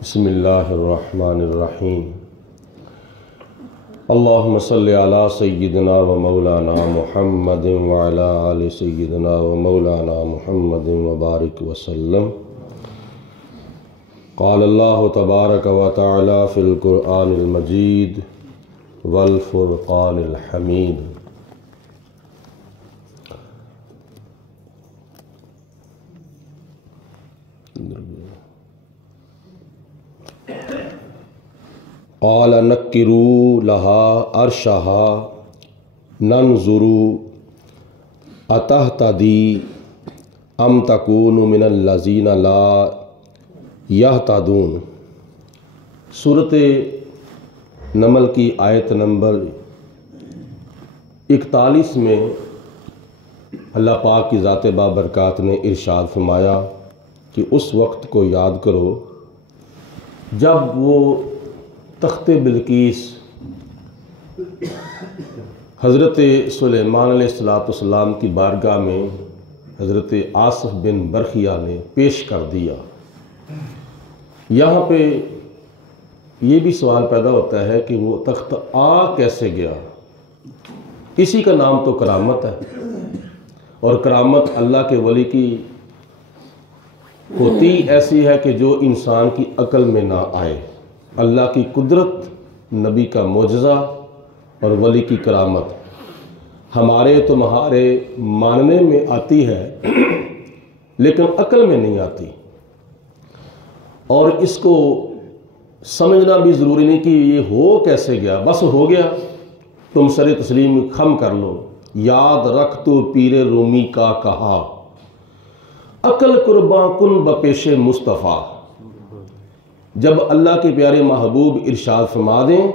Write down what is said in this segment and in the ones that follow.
بسم الرحمن الرحیم اللہم صلی علی سیدنا و مولانا محمد وعلی آل سیدنا و مولانا محمد وبارک وسلم۔ قال اللہ تبارک و تعالی فی القرآن المجید والفرقان الحمید۔ قال نکروا لها عرشها ننظر اتهتدی ام تکون من الذین لا یہتدون۔ سورۃ نمل کی آیت نمبر 41 میں اللہ پاک کی ذات بابرکات نے ارشاد فرمایا کہ اس وقت کو یاد کرو جب وہ تخت بلقیس حضرت سلیمان علیہ السلام کی بارگاہ میں حضرت آصف بن برخیہ نے پیش کر دیا۔ یہاں پہ یہ بھی سوال پیدا ہوتا ہے کہ وہ تخت آ کیسے گیا؟ اسی کا نام تو کرامت ہے، اور کرامت اللہ کے ولی کی ہوتی ایسی ہے کہ جو انسان کی عقل میں نہ آئے۔ اللہ کی قدرت، نبی کا معجزہ اور ولی کی کرامت ہمارے تمہارے ماننے میں آتی ہے لیکن عقل میں نہیں آتی، اور اس کو سمجھنا بھی ضروری نہیں کہ یہ ہو کیسے گیا، بس ہو گیا، تم سر تسلیم خم کر لو۔ یاد رکھ تو پیر رومی کا کہا، عقل قرباں کن بپیش مصطفیٰ۔ جب اللہ کے پیارے محبوب ارشاد فرما دیں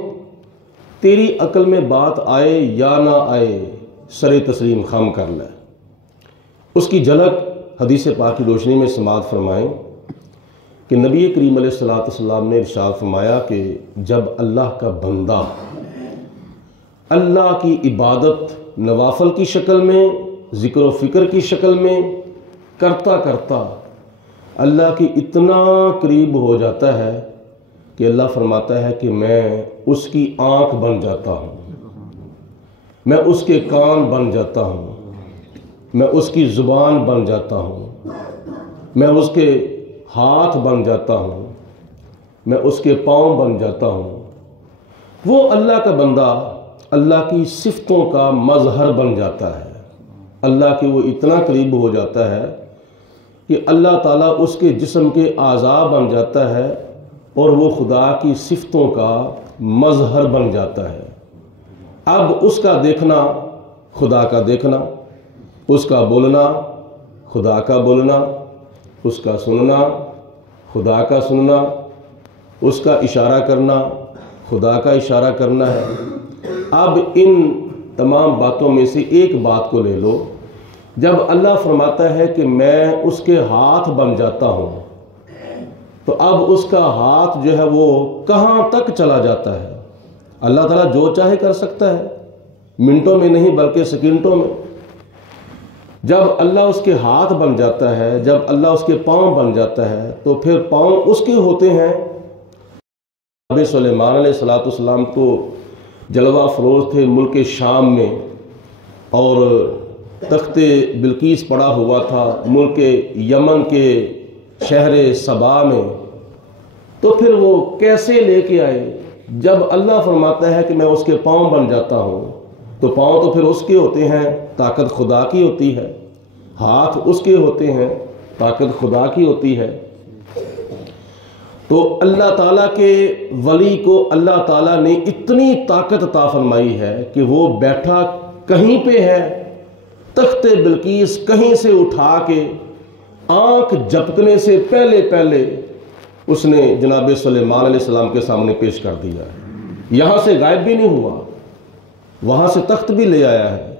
تیری عقل میں بات آئے یا نہ آئے، سر تسلیم خم کر لے۔ اس کی جھلک حدیث پاک کی روشنی میں سماعت فرمائیں کہ نبی کریم علیہ السلام نے ارشاد فرمایا کہ جب اللہ کا بندہ اللہ کی عبادت نوافل کی شکل میں، ذکر و فکر کی شکل میں کرتا کرتا اللہ کی اتنا قریب ہو جاتا ہے کہ اللہ فرماتا ہے کہ میں اس کی آنکھ بن جاتا ہوں، میں اس کے کان بن جاتا ہوں، میں اس کی زبان بن جاتا ہوں، میں اس کے ہاتھ بن جاتا ہوں، میں اس کے پاؤں بن جاتا ہوں۔ وہ اللہ کا بندہ اللہ کی صفتوں کا مظہر بن جاتا ہے، اللہ کے وہ اتنا قریب ہو جاتا ہے کہ اللہ تعالیٰ اس کے جسم کے اعضاء بن جاتا ہے اور وہ خدا کی صفتوں کا مظہر بن جاتا ہے۔ اب اس کا دیکھنا خدا کا دیکھنا، اس کا بولنا خدا کا بولنا، اس کا سننا خدا کا سننا، اس کا اشارہ کرنا خدا کا اشارہ کرنا ہے۔ اب ان تمام باتوں میں سے ایک بات کو لے لو، جب اللہ فرماتا ہے کہ میں اس کے ہاتھ بن جاتا ہوں تو اب اس کا ہاتھ جو ہے وہ کہاں تک چلا جاتا ہے؟ اللہ تعالیٰ جو چاہے کر سکتا ہے، منٹوں میں نہیں بلکہ سیکنڈوں میں۔ جب اللہ اس کے ہاتھ بن جاتا ہے، جب اللہ اس کے پاؤں بن جاتا ہے تو پھر پاؤں اس کے ہوتے ہیں۔ اب سلیمان علیہ السلام تو جلوہ فروز تھے ملک شام میں، اور تخت بلقیس پڑا ہوا تھا ملک یمن کے شہر سبا میں، تو پھر وہ کیسے لے کے آئے؟ جب اللہ فرماتا ہے کہ میں اس کے پاؤں بن جاتا ہوں تو پاؤں تو پھر اس کے ہوتے ہیں، طاقت خدا کی ہوتی ہے، ہاتھ اس کے ہوتے ہیں، طاقت خدا کی ہوتی ہے۔ تو اللہ تعالیٰ کے ولی کو اللہ تعالیٰ نے اتنی طاقت عطا فرمائی ہے کہ وہ بیٹھا کہیں پہ ہے، تخت بلقیس کہیں سے اٹھا کے آنکھ جھپکنے سے پہلے اس نے جناب سلیمان علیہ السلام کے سامنے پیش کر دیا ہے۔ یہاں سے غائب بھی نہیں ہوا، وہاں سے تخت بھی لے آیا ہے۔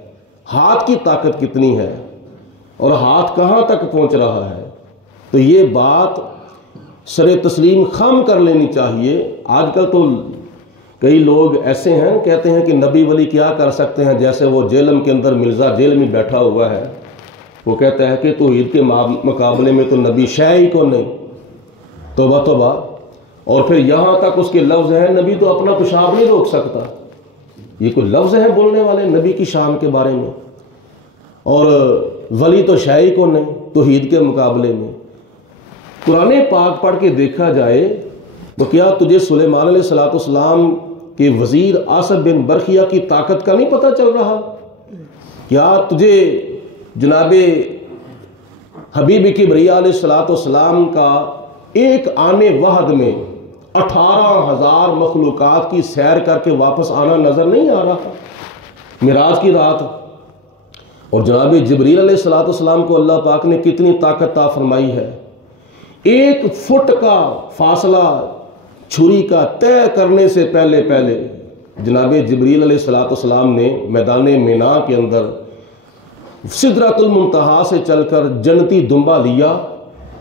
ہاتھ کی طاقت کتنی ہے اور ہاتھ کہاں تک پہنچ رہا ہے؟ تو یہ بات سر تسلیم خم کر لینی چاہیے۔ آج کل تو کئی لوگ ایسے ہیں کہتے ہیں کہ نبی ولی کیا کر سکتے ہیں، جیسے وہ جیلم کے اندر مرزا جیل میں بیٹھا ہوا ہے، وہ کہتا ہے کہ توحید کے مقابلے میں تو نبی شے ہی کو نہیں۔ توبہ توبہ، اور پھر یہاں تک اس کے لفظ ہیں نبی تو اپنا پیشاب نہیں روک سکتا. یہ کوئی لفظ ہیں بولنے والے نبی کی شان کے بارے میں. اور ولی تو شے کو نہیں توحید کے مقابلے میں. قرآن پاک پڑھ کے دیکھا جائے تو کیا تجھے سلیمان علیہ السلام کے وزیر آصف بن برخیہ کی طاقت کا نہیں پتہ چل رہا؟ کیا تجھے جناب حبیب کبریہ علیہ السلام کا ایک آنے وحد میں 18,000 مخلوقات کی سیر کر کے واپس آنا نظر نہیں آ رہا؟ معراج کی رات. اور جناب جبریل علیہ السلام کو اللہ پاک نے کتنی طاقت عطا فرمائی ہے. 1 فٹ کا فاصلہ چھری کا طے کرنے سے پہلے جناب جبریل علیہ السلام نے میدان مینا کے اندر سدرۃ المنتہا سے چل کر جنتی دمبا لیا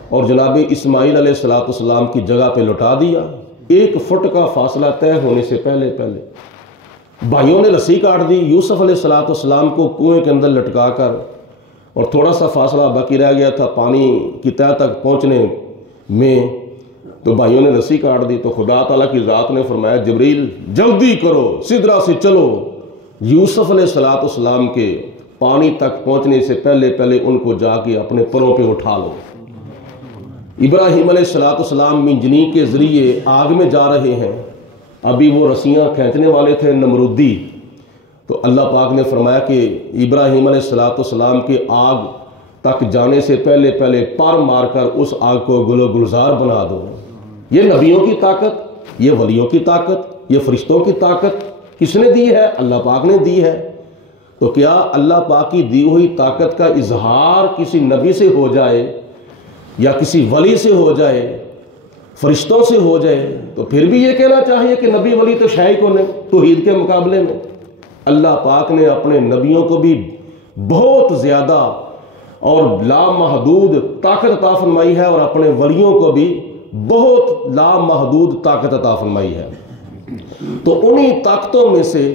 اور جناب اسماعیل علیہ السلام کی جگہ پہ لٹا دیا. 1 فٹ کا فاصلہ طے ہونے سے پہلے بھائیوں نے رسی کاٹ دی یوسف علیہ السلام کو کنویں کے اندر لٹکا کر، اور تھوڑا سا فاصلہ باقی رہ گیا تھا پانی کی تہہ تک پہنچنے میں، تو بھائیوں نے رسی کاٹ دی. تو خدا تعالیٰ کی ذات نے فرمایا جبریل جلدی کرو، سدرا سے چلو، یوسف علیہ السلام کے پانی تک پہنچنے سے پہلے ان کو جا کے اپنے پروں پہ اٹھا لو. ابراہیم علیہ السلام منجنیق کے ذریعے آگ میں جا رہے ہیں، ابھی وہ رسیاں کھینچنے والے تھے نمرودی. تو اللہ پاک نے فرمایا کہ ابراہیم علیہ السلام کے آگ تک جانے سے پہلے پر مار کر اس آگ کو گل و گلزار بنا دو. یہ نبیوں کی طاقت، یہ ولیوں کی طاقت، یہ فرشتوں کی طاقت کس نے دی ہے؟ اللہ پاک نے دی ہے. تو کیا اللہ پاک کی دی ہوئی طاقت کا اظہار کسی نبی سے ہو جائے یا کسی ولی سے ہو جائے، فرشتوں سے ہو جائے، تو پھر بھی یہ کہنا چاہیے کہ نبی ولی تو شے کو نہیں توحید کے مقابلے میں؟ اللہ پاک نے اپنے نبیوں کو بھی بہت زیادہ اور لامحدود طاقت عطا فرمائی ہے، اور اپنے ولیوں کو بھی بہت لامحدود طاقت عطا فرمائی ہے. تو انہی طاقتوں میں سے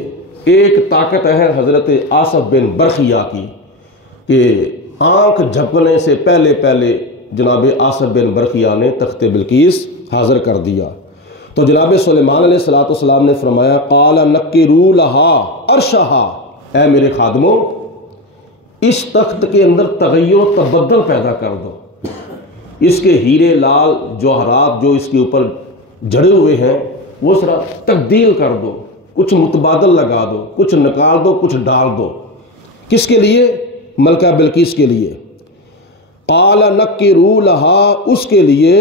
ایک طاقت ہے حضرت آصف بن برخیہ کی، کہ آنکھ جھپکنے سے پہلے جناب آصف بن برخیہ نے تخت بلقیس حاضر کر دیا. تو جناب سلیمان علیہ السلام نے فرمایا قال نکروا لها عرشها، اے میرے خادموں اس تخت کے اندر تغیر و تبدل پیدا کر دو. اس کے ہیرے لال جوہرات جو اس کے اوپر جڑے ہوئے ہیں وہ ذرا تبدیل کر دو، کچھ متبادل لگا دو، کچھ نکال دو، کچھ ڈال دو. کس کے لیے؟ ملکہ بلقیس کے لیے. قال نکروا لها، اس کے لیے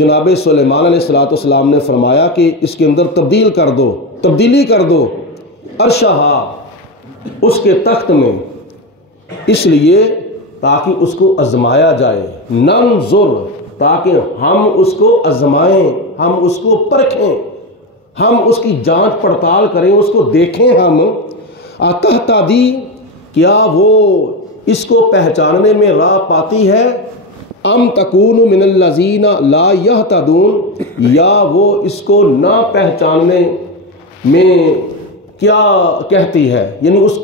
جناب سلیمان علیہ السلام نے فرمایا کہ اس کے اندر تبدیلی کر دو عرشها، اس کے تخت میں، اس لیے تاکہ اس کو آزمایا جائے. ننظر، تاکہ ہم اس کو آزمائیں، ہم اس کو پرکھیں، ہم اس کی جانچ پڑتال کریں، اس کو دیکھیں. ہم اتہتدی، کیا وہ اس کو پہچاننے میں راہ پاتی ہے؟ ام تکون من الذین لا یہتدون، یا وہ اس کو نہ پہچاننے میں کیا کہتی ہے، یعنی اس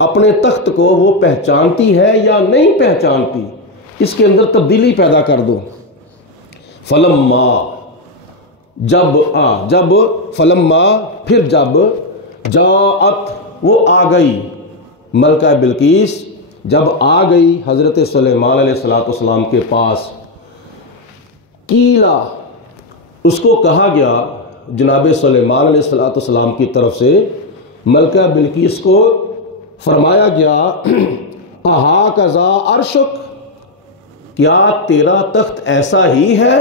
اپنے تخت کو وہ پہچانتی ہے یا نہیں پہچانتی، اس کے اندر تبدیلی پیدا کر دو. فلما، پھر جب جاءت، وہ آ گئی، ملکہ بلقیس جب آ گئی حضرت سلیمان علیہ السلام کے پاس، قیلا، اس کو کہا گیا جناب سلیمان علیہ السلام کی طرف سے ملکہ بلقیس کو فرمایا گیا اہاکذا عرشک، کیا تیرا تخت ایسا ہی ہے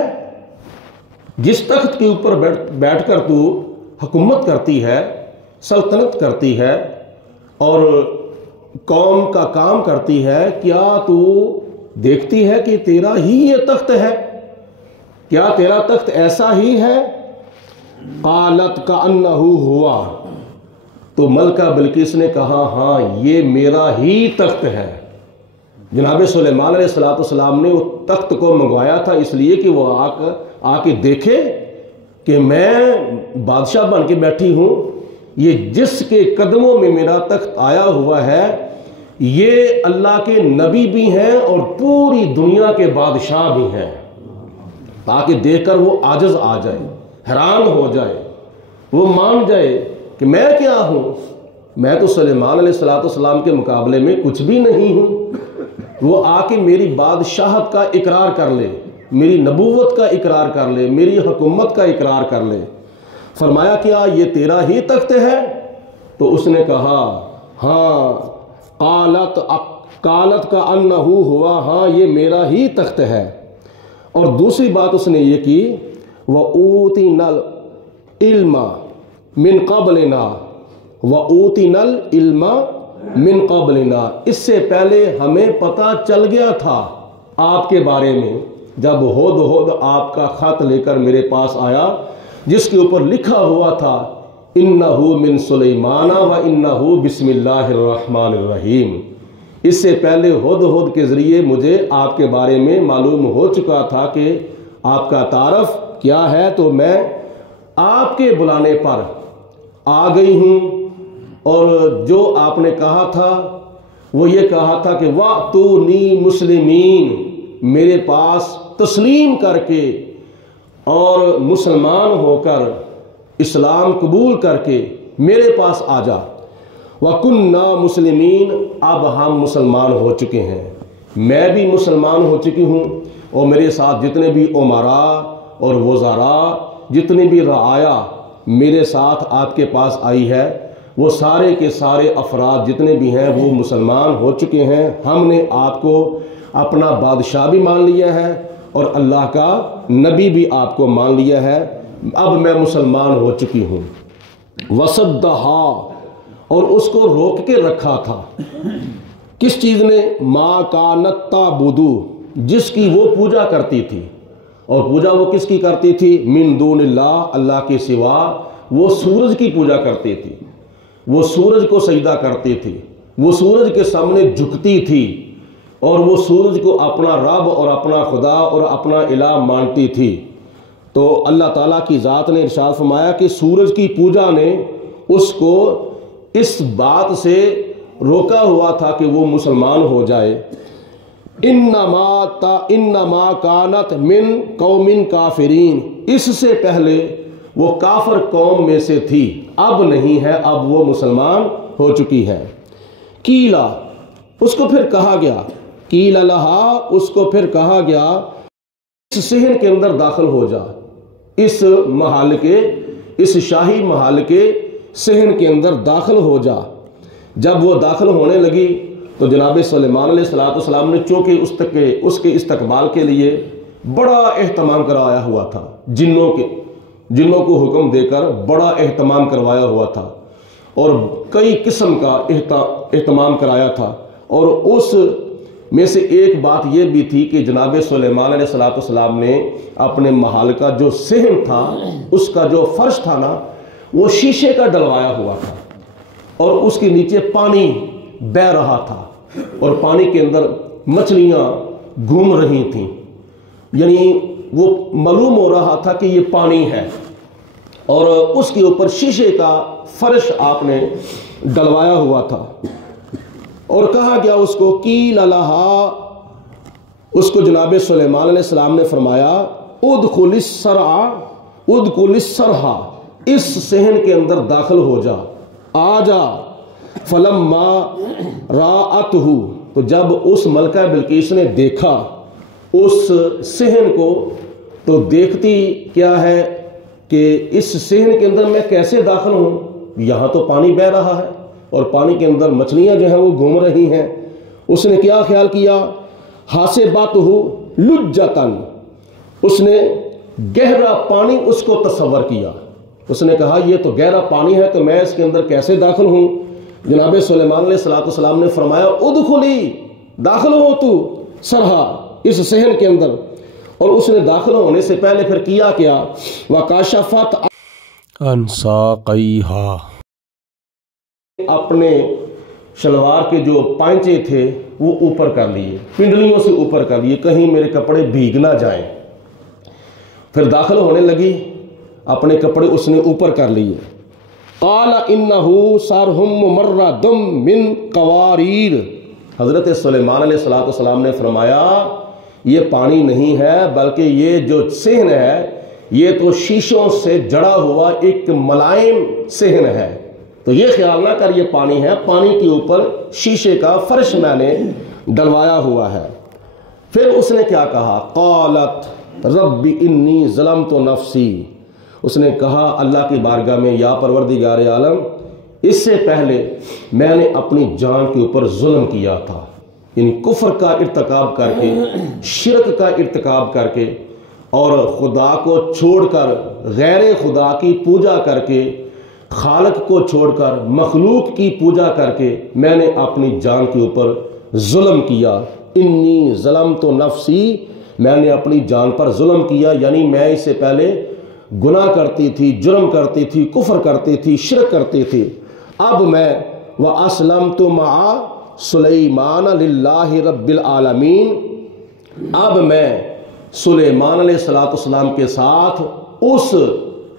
جس تخت کے اوپر بیٹھ کر تو حکومت کرتی ہے، سلطنت کرتی ہے اور قوم کا کام کرتی ہے؟ کیا تو دیکھتی ہے کہ تیرا ہی یہ تخت ہے؟ کیا تیرا تخت ایسا ہی ہے؟ قالت کأنہ ہوا، تو ملکہ بلقیس نے کہا ہاں یہ میرا ہی تخت ہے. جناب سلیمان علیہ السلام نے وہ تخت کو منگوایا تھا اس لیے کہ وہ آ کے دیکھے کہ میں بادشاہ بن کے بیٹھی ہوں، یہ جس کے قدموں میں میرا تخت آیا ہوا ہے یہ اللہ کے نبی بھی ہیں اور پوری دنیا کے بادشاہ بھی ہیں، تاکہ دیکھ کر وہ عاجز آ جائے. حیران ہو جائے، وہ مان جائے کہ میں کیا ہوں، میں تو سلیمان علیہ السلام کے مقابلے میں کچھ بھی نہیں ہوں۔ وہ آ کے میری بادشاہت کا اقرار کر لے، میری نبوت کا اقرار کر لے، میری حکومت کا اقرار کر لے۔ فرمایا کیا یہ تیرا ہی تخت ہے؟ تو اس نے کہا ہاں، قالت کا انہو ہوا، ہاں یہ میرا ہی تخت ہے۔ اور دوسری بات اس نے یہ کی وَأُوتِنَا الْعِلْمَ مِنْ قَبْلِنَا، وَأُوتِنَا الْعِلْمَ مِنْ قَبْلِنَا، اس سے پہلے ہمیں پتہ چل گیا تھا آپ کے بارے میں، جب ہود آپ کا خط لے کر میرے پاس آیا جس کے اوپر لکھا ہوا تھا اِنَّهُ مِن سُلَيْمَانَ وَإِنَّهُ بِسْمِ اللَّهِ الرَّحْمَنِ الرَّحِيمِ، اس سے پہلے ہود کے ذریعے مجھے آپ کے بارے میں معلوم ہو چکا تھا کہ آپ کا تعارف کیا ہے، تو میں آپ کے بلانے پر آ گئی ہوں۔ اور جو آپ نے کہا تھا وہ یہ کہا تھا کہ وَأْتُونِي مُسْلِمِينَ، میرے پاس تسلیم کر کے اور مسلمان ہو کر اسلام قبول کر کے میرے پاس آ جا۔ وَكُنَّا مُسْلِمِينَ، اب ہم مسلمان ہو چکے ہیں، میں بھی مسلمان ہو چکی ہوں، اور میرے ساتھ جتنے بھی امراء اور وزراء، جتنے بھی رعایا میرے ساتھ آپ کے پاس آئی ہے، وہ سارے کے سارے افراد جتنے بھی ہیں وہ مسلمان ہو چکے ہیں۔ ہم نے آپ کو اپنا بادشاہ بھی مان لیا ہے اور اللہ کا نبی بھی آپ کو مان لیا ہے، اب میں مسلمان ہو چکی ہوں۔ وَصَدَّهَا، اور اس کو روک کے رکھا تھا، کس چیز نے؟ مَا كَانَتْ تَعْبُدُ، جس کی وہ پوجا کرتی تھی، اور پوجا وہ کس کی کرتی تھی؟ من دون اللہ، اللہ کے سوا وہ سورج کی پوجا کرتی تھی، وہ سورج کو سجدہ کرتی تھی، وہ سورج کے سامنے جھکتی تھی، اور وہ سورج کو اپنا رب اور اپنا خدا اور اپنا الہ مانتی تھی۔ تو اللہ تعالیٰ کی ذات نے ارشاد فرمایا کہ سورج کی پوجا نے اس کو اس بات سے روکا ہوا تھا کہ وہ مسلمان ہو جائے۔ انما کانت من قوم کافرین، اس سے پہلے وہ کافر قوم میں سے تھی، اب نہیں ہے، ب وہ مسلمان ہو چکی ہے۔ کیلا، اس کو پھر کہا گیا، کیلا لہا، اس کو پھر کہا گیا اس صحن کے اندر داخل ہو جا، اس محل کے، اس شاہی محل کے صحن کے اندر داخل ہو جا۔ جب وہ داخل ہونے لگی تو جناب سلیمان علیہ السلام نے چونکہ اس کے استقبال کے لیے بڑا اہتمام کرایا ہوا تھا، جنوں کو حکم دے کر بڑا اہتمام کروایا ہوا تھا، اور کئی قسم کا اہتمام کرایا تھا، اور اس میں سے ایک بات یہ بھی تھی کہ جناب سلیمان علیہ السلام نے اپنے محل کا جو صحن تھا، اس کا جو فرش تھا نا، وہ شیشے کا ڈلوایا ہوا تھا، اور اس کے نیچے پانی بہہ رہا تھا، اور پانی کے اندر مچھلیاں گھوم رہی تھیں، یعنی وہ معلوم ہو رہا تھا کہ یہ پانی ہے، اور اس کے اوپر شیشے کا فرش آپ نے ڈلوایا ہوا تھا۔ اور کہا گیا اس کو قیل لہا، اس کو جناب سلیمان علیہ السلام نے فرمایا ادخل السرح، اس صحن کے اندر داخل ہو جا، آ جا۔ فلما رأتہ، تو جب اس ملکہ بلقیس نے دیکھا اس صحن کو، تو دیکھتی کیا ہے کہ اس صحن کے اندر میں کیسے داخل ہوں، یہاں تو پانی بہہ رہا ہے اور پانی کے اندر مچھلیاں جو ہیں وہ گھوم رہی ہیں۔ اس نے کیا خیال کیا؟ حاسباتہ لجتن، اس نے گہرا پانی اس کو تصور کیا، اس نے کہا یہ تو گہرا پانی ہے تو میں اس کے اندر کیسے داخل ہوں؟ جناب سلیمان علیہ السلام نے فرمایا ادخلی، داخل ہو تو سرحا، اس صحن کے اندر۔ اور اس نے داخل ہونے سے پہلے پھر کیا وَكَشَفَتْ عَنْ سَاقَيْهَا، اپنے شلوار کے جو پائنچے تھے وہ اوپر کر لیے، پنڈلیوں سے اوپر کر لیے، کہیں میرے کپڑے بھیگ نہ جائیں۔ پھر داخل ہونے لگی، اپنے کپڑے اس نے اوپر کر لیے۔ قال انه صرح ممرد من قواریر، حضرت سلیمان علیہ السلام نے فرمایا یہ پانی نہیں ہے بلکہ یہ جو صحن ہے یہ تو شیشوں سے جڑا ہوا ایک ملائم صحن ہے، تو یہ خیال نہ کر یہ پانی ہے، پانی کے اوپر شیشے کا فرش میں نے ڈلوایا ہوا ہے۔ پھر اس نے کیا کہا؟ قالت رب انی ظلمت نفسی، اس نے کہا اللہ کی بارگاہ میں یا پروردگار عالم، اس سے پہلے میں نے اپنی جان کے اوپر ظلم کیا تھا، یعنی کفر کا ارتکاب کر کے، شرک کا ارتکاب کر کے، اور خدا کو چھوڑ کر غیر خدا کی پوجا کر کے، خالق کو چھوڑ کر مخلوق کی پوجا کر کے میں نے اپنی جان کے اوپر ظلم کیا۔ انی ظلمت نفسی، میں نے اپنی جان پر ظلم کیا، یعنی میں اس سے پہلے گناہ کرتی تھی، جرم کرتی تھی، کفر کرتی تھی، شرک کرتی تھی۔ اب میں وَأَسْلَمْتُ مَعَ سُلَيْمَانَ لِلَّهِ رَبِّ الْعَالَمِينَ، اب میں سلیمان علیہ السلام کے ساتھ اس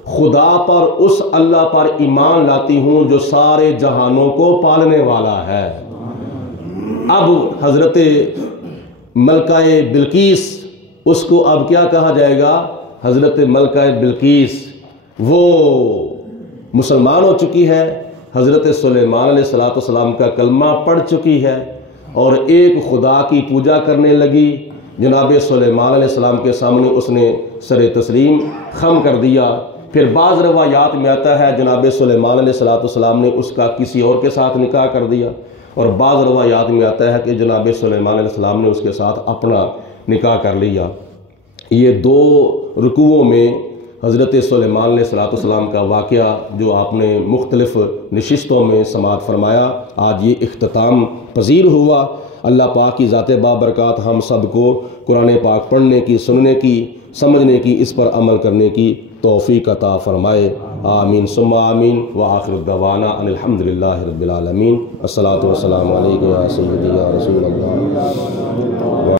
خدا پر، اس اللہ پر ایمان لاتی ہوں جو سارے جہانوں کو پالنے والا ہے۔ اب حضرت ملکہ بلقیس، اس کو اب کیا کہا جائے گا؟ حضرت ملکہ بلقیس وہ مسلمان ہو چکی ہے، حضرت سلیمان علیہ السلام کا کلمہ پڑھ چکی ہے اور ایک خدا کی پوجا کرنے لگی۔ جناب سلیمان علیہ السلام کے سامنے اس نے سر تسلیم خم کر دیا۔ پھر بعض روایات میں آتا ہے جناب سلیمان علیہ السلام نے اس کا کسی اور کے ساتھ نکاح کر دیا، اور بعض روایات میں آتا ہے کہ جناب سلیمان علیہ السلام نے اس کے ساتھ اپنا نکاح کر لیا۔ یہ دو رکوعوں میں حضرت سلیمان علیہ السلام کا واقعہ جو آپ نے مختلف نشستوں میں سماعت فرمایا، آج یہ اختتام پذیر ہوا۔ اللہ پاک کی ذات بابرکات ہم سب کو قرآن پاک پڑھنے کی، سننے کی، سمجھنے کی، اس پر عمل کرنے کی توفیق عطا فرمائے۔ آمین ثم آمین، وآخر دعوانا ان الحمدللہ رب العالمین۔ الصلاۃ والسلام علیکم یا سیدی یا رسول اللہ۔